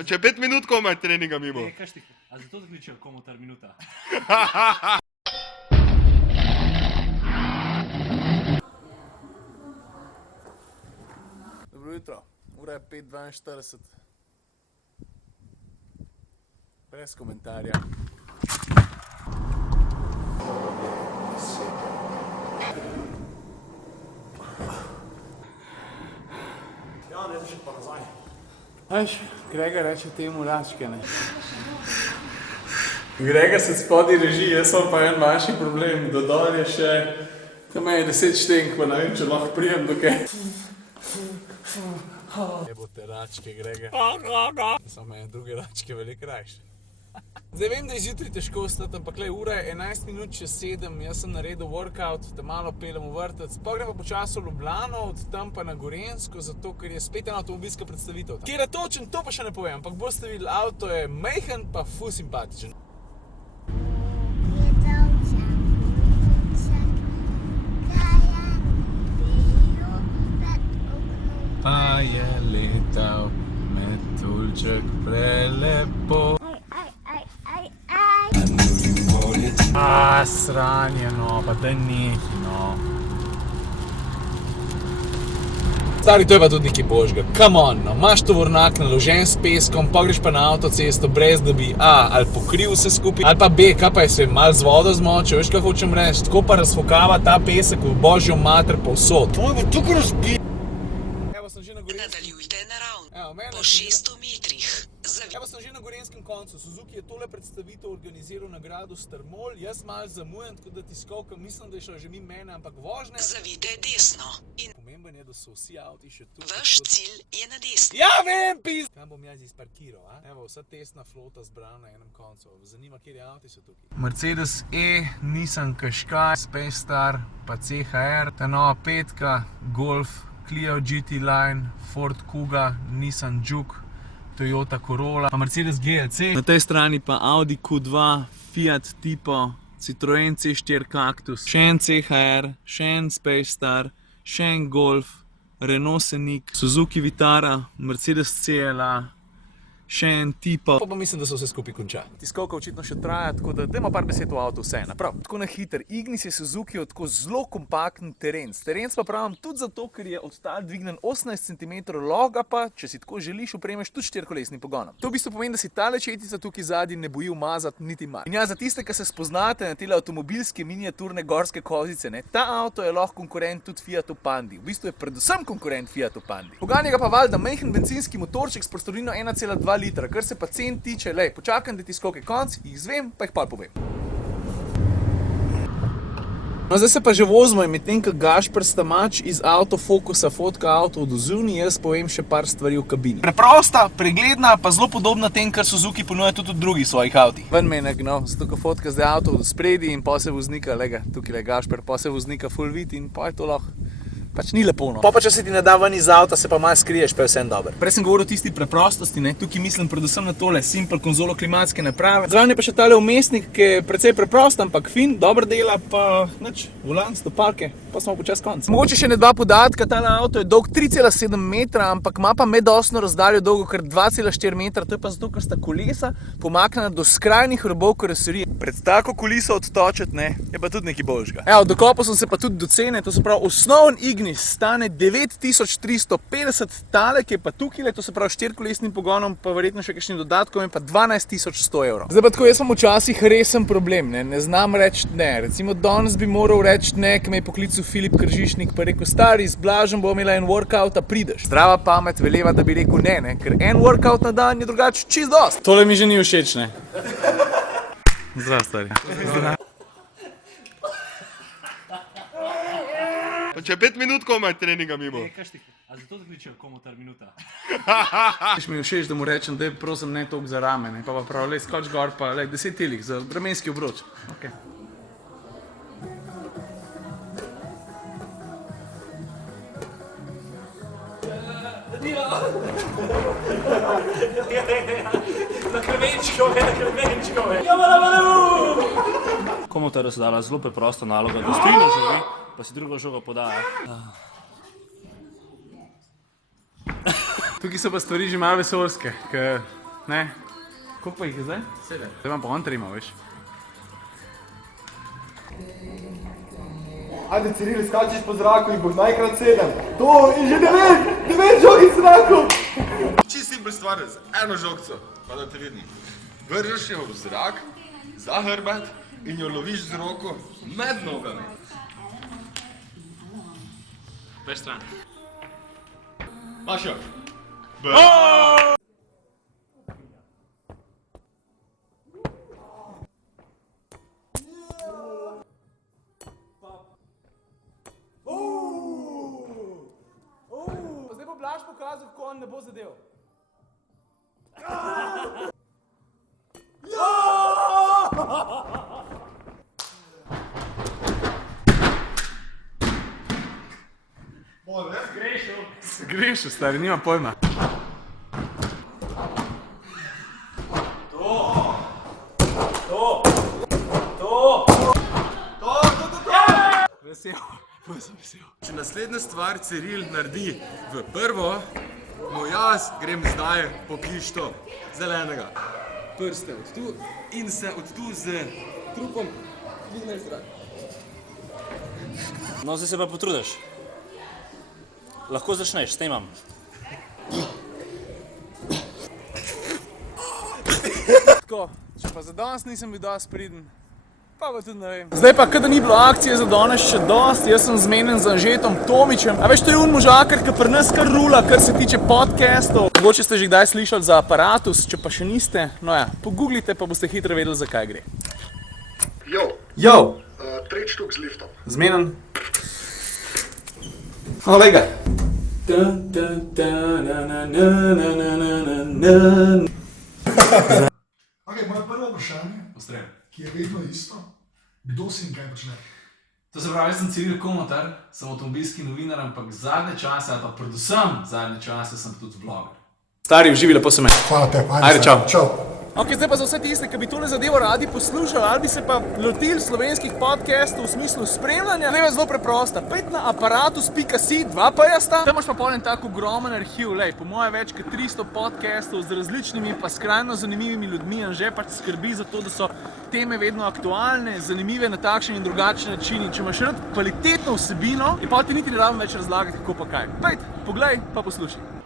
Če 5 minut komaj treninga mimo. A zato zakličejo komotar minuta? Dobro jutro, ura je 5:42. Brez komentarja. Ja, ne še pa nazaj. Veš, Grega reče temu račke, ne? Grega se spodaj reži, jaz sem pa en manjši problem, do dol je še, tam je 10 štenk, pa ne vem, če lahko prijem do kaj. Jebote račke, Grega. Samo meni druge račke veliko rajše. Zdaj vem, da je zjutraj težko vstati, ampak ura je 11 minut čez 7, jaz sem naredil workout, te malo pelem v vrtec, pa grem pa počasi v Ljubljano, od tam pa na Gorenjsko, zato ker je spet ena avtomobilska predstavitev. Kjer je točen, to pa še ne povem, ampak boste videli, avto je majhen pa ful simpatičen. Pa je letal metulček prelepo. Sranje, no, pa daj nehi, no. Stari, to je pa tudi nekaj božga. Come on, no, imaš tovornjak naložen s peskom, pa greš pa na avtocesto, brez da bi ali pokril vse skupaj, ali pa B, kaj pa je sve, malo z vodo zmočil, veš kaj hočem reči, tako pa razfokava ta pesek v božjo mater povsod. To je tukaj razbi... Evo, sem že na Gorenskem... Nadaljujte naravno, po 600 metrih. Evo, sem že na Gorenskem koncu. Suzuki je tole predstavitev organiziral na gradu Strmol. Jaz malo zamujam, tako da ti skokam, mislim, da je šel že mimo mene, ampak vožnja... Zavite desno. Pomemben je, da so vsi avti še tu. Vaš cilj je na desni. Ja, vem, pis! Kam bom jaz izparkiral, a? Evo, vsa testna flota zbrana na enem koncu. Zanima, kjer avti so tukaj. Mercedes E, Nissan Qashqai, Space Star, pa CHR, ta nova petka, Golf, Clio GT Line, Ford Kuga, Nissan Juke, Toyota Corolla, pa Mercedes GLC. Na tej strani pa Audi Q2, Fiat Tipo, Citroen C4 Cactus, še en CHR, še en Space Star, še en Golf, Renault Scenic, Suzuki Vitara, Mercedes CLA, še en Tipo. Pa mislim, da so vse skupaj končali. Tiskovka očitno še traja, tako da dajmo par besed o avtu vse naprav. Tako na hiter. Ignis je Suzuki tako zelo kompaktn teren. Teren pa pravim tudi zato, ker je od tal dvignen 18 cm, loga pa, če si tako želiš, opremeš tudi 4-kolesnim pogonom. To v bistvu pomeni, da si tale četica tukaj zadnji ne boji umazati niti manj. In ja, za tiste, ki se spoznate na tele avtomobilske miniaturne gorske kozice, ne, ta avto je lahko konkurent tudi Fiatu Pandi. V bistvu je predvsem konkurent Fiatu Pandi. Poganja ga pa valjda majhen bencinski motorček s prostorino 1,2 litra, kar se pa cen tiče, lej, počakam, da ti skoke konc, jih zvem, pa jih pol povem. No, zdaj se pa že vozimo in medtem, ko Gašper Stamač iz Autofokusa fotka avto od zunaj, jaz povem še par stvari v kabini. Preprosta, pregledna, pa zelo podobna tem, kar Suzuki ponuja tudi od drugih svojih avtih. Ven menek, no, zato ko fotka zdaj avto od spredi in pa se voznika, lega, tukaj je Gašper, pa se voznika full vid in pa je to lahko. Pač ni lepo, no. Pa če se ti ne da ven iz avta, se pa malo skriješ, pa je vsem dober. Prej sem govoril o tisti preprostosti, ne, tukaj mislim predvsem na tole simple konzolo klimatske naprave. Zraven je pa še tale vmesnik, ki je precej preprost, ampak fin, dobro dela, pa nič, volan, stopalke, pa smo počas konc. Mogoče še ne dva podatka, tale avto je dolg 3,7 metra, ampak ima pa medosno razdaljo dolgo kar 2,4 metra, to je pa zato, ker sta kolesa pomaknjena do skrajnih robov karoserije. Pred tako koliso odtočiti, ne, je pa tudi nekaj božga. Evo, dokopal sem se pa tudi do cene, to se pravi osnoven Ignis stane 9350, tale, ki je pa tukaj, to se pravi 4-kolesnim pogonom, pa verjetno še kakšnim dodatkom, je pa 12100 evrov. Zdaj pa tako, jaz imam včasih resen problem, ne znam reči ne. Recimo danes bi moral reči ne, ki me je poklical Filip Kržišnik, pa rekel, stari, z Blažem bo imela en workout, a prideš. Zdrava pamet veleva, da bi rekel ne, ker en workout na dan je drugače čist dost. Tole mi že ni všeč, ne. Zdrav, stari. Zdrav. Če 5 minut komaj treninga mimo. A zato zakličejo komotar minuta? Mi je všeč, da mu rečem, da je prosim ne toliko za rame, ne, pa prav, lej, skoč gor, pa lej, 10 telik za ramenski obroč. Okay. Na kremenčkove. Komotarju se dala zelo preprosta naloga, da stoji na žogi, pa si drugo žogo podaja. Tukaj so pa stvari že malo vesoljske, ker Ne. Koliko pa jih je zdaj? 7. Zdaj imam pa on 3, veš. Ajde, Ciril, skačiš po zraku in boš najkrat 7. To in že 9 žog iz zraku. Čisto simpel stvar, z eno žogco, pa da te vidim. Vržeš jo v zrak, za hrbet in jo loviš z roko med nogami. Veš stran. Imaš jo. Zdaj bo Blaž pokazal, kako on ne bo zadev. Grešil, stari, nima pojma. Vesel, sem vesel. Če naslednja stvar Ciril naredi v prvo, mu jaz grem zdaj po kišto zelenega. Prste od tu in se od tu z trupom dvigne v zrak. No, zdaj se pa potrudiš. Lahko začneš, snemam. Tako, če pa za danes nisem bil dosti priden, pa tudi ne vem. Zdaj pa, kada ni bilo akcije za danes še dosti, jaz sem zmenjen z Anžetom Tomičem. A veš, to je un možakar, ki pri nas kar rula, kar se tiče podcastov. Mogoče ste že kdaj slišali za Aparatus, če pa še niste, no ja, pogooglite pa boste hitro vedeli, za kaj gre. Jo, 3 štuk z liftom. zmenjen. Olej ga. Ok, moje prvo vprašanje, ki je vedno isto, kdo si in kaj počne? To se pravi, jaz sem Ciril Komotar, sem avtomobilski novinar, ampak zadnje čase, ali pa predvsem zadnje čase, sem tudi vloger. Stari, uživi, lepo se me. Hvala te, Ajde, čau. Čau. Ok, zdaj pa za vse tiste, ki bi tole zadevo radi poslušali, ali bi se pa lotili slovenskih podcastov v smislu spremljanja, ne je zelo preprosta. Pejte na aparatus.si, 2 pejasta. Tam imaš pa polen tak ogromen arhiv, lej, po moje več kot 300 podcastov z različnimi pa skrajno zanimivimi ljudmi. Anže pač skrbi za to, da so teme vedno aktualne, zanimive na takšen in drugačen način. In če imaš rad kvalitetno vsebino, je pa ti niti ne rabim več razlagati, kako pa kaj. Pejte, poglej pa poslušaj.